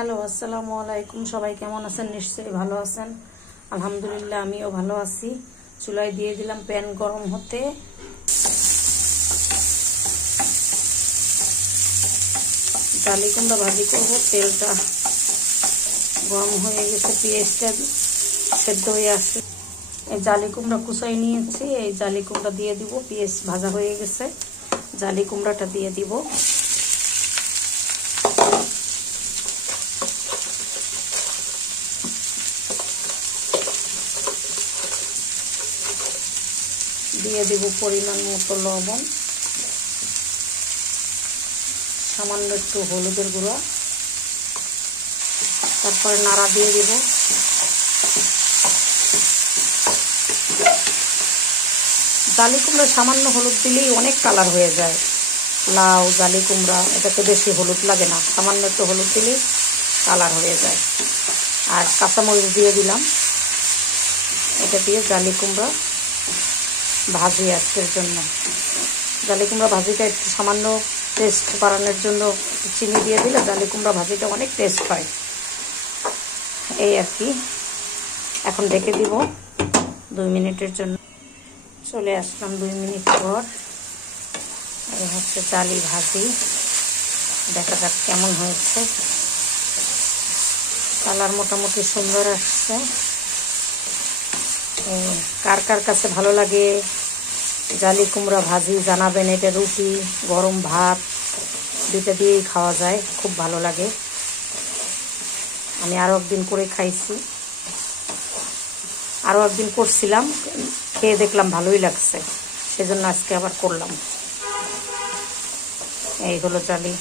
Hello, আসসালামু আলাইকুম। সবাই কেমন আছেন? নিশ্চয়ই ভালো আছেন। আলহামদুলিল্লাহ, আমিও ভালো আছি। চুলায় দিয়ে দিলাম প্যান গরম হতে। জালি কুমড়া ভাজি করবো। তেলটা গরম হয়ে গেছে, পেঁয়াজটা সেদ্ধ হয়ে আসছে। এই জালি কুমড়া কুচাই নিয়েছি, এই জালি কুমড়া দিয়ে দিব। পেঁয়াজ ভাজা হয়ে গেছে, জালি কুমড়াটা দিয়ে দিব। দিয়ে দিব পরিমাণ মতো লবণ, সামান্য একটু হলুদের গুঁড়া, তারপরে নাড়া দিয়ে দিব। জালি কুমড়া সামান্য হলুদ দিলেই অনেক কালার হয়ে যায়। লাউ জালি কুমড়া এটাতে বেশি হলুদ লাগে না, সামান্য একটু হলুদ দিলেই কালার হয়ে যায়। আর কাঁচামরিচ দিয়ে দিলাম। এটা দিয়ে জালি কুমড়া ভাজি আজকের জন্য। জালি কুমড়া ভাজিটা একটু সামান্য টেস্ট বাড়ানোর জন্য চিনি দিয়ে দিলে জালি কুমড়া ভাজিটা অনেক টেস্ট হয়। এই আর কি। এখন ঢেকে দিব 2 মিনিটের জন্য। চলে আসলাম 2 মিনিট পর। এই হচ্ছে জালি ভাজি, দেখা যাক কেমন হয়েছে। কালার মোটামুটি সুন্দর আসছে। কার কার কাছে ভালো লাগে জালি কুমড়া ভাজি জানাবেন। এটা রুটি, গরম ভাত দুইটা দিয়েই খাওয়া যায়, খুব ভালো লাগে। আমি আরও একদিন করে খাইছি, আরও একদিন করছিলাম, খেয়ে দেখলাম ভালোই লাগছে, সেজন্য আজকে আবার করলাম। এই হলো জালি।